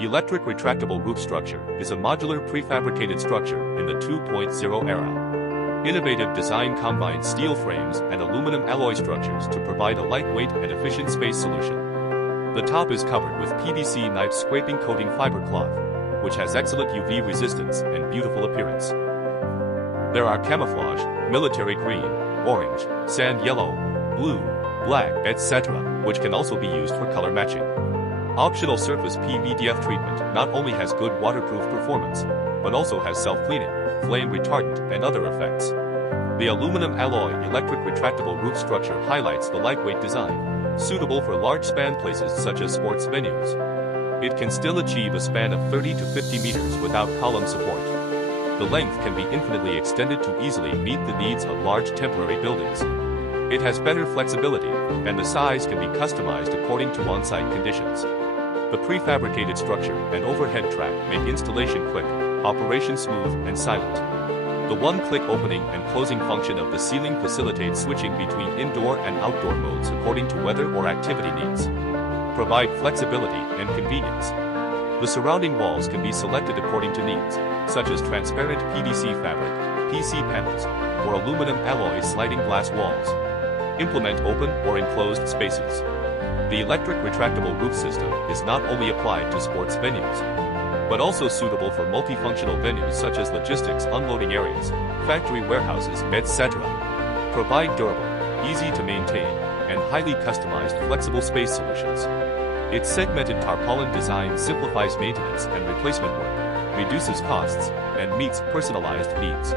Electric retractable roof structure is a modular prefabricated structure in the 2.0 era. Innovative design combines steel frames and aluminum alloy structures to provide a lightweight and efficient space solution. The top is covered with PVC knife scraping coating fiber cloth, which has excellent UV resistance and beautiful appearance. There are camouflage, military green, orange, sand yellow, blue, black, etc., which can also be used for color matching. Optional surface PVDF treatment not only has good waterproof performance, but also has self-cleaning, flame retardant, and other effects. The aluminum alloy electric retractable roof structure highlights the lightweight design, suitable for large span places such as sports venues. It can still achieve a span of 30 to 50 meters without column support. The length can be infinitely extended to easily meet the needs of large temporary buildings. It has better flexibility, and the size can be customized according to on-site conditions. The prefabricated structure and overhead track make installation quick, operation smooth and silent. The one-click opening and closing function of the ceiling facilitates switching between indoor and outdoor modes according to weather or activity needs. Provide flexibility and convenience. The surrounding walls can be selected according to needs, such as transparent PVC fabric, PC panels, or aluminum alloy sliding glass walls. Implement open or enclosed spaces. The electric retractable roof system is not only applied to sports venues, but also suitable for multifunctional venues such as logistics unloading areas, factory warehouses, etc. Provide durable, easy to maintain, and highly customized flexible space solutions. Its segmented tarpaulin design simplifies maintenance and replacement work, reduces costs, and meets personalized needs.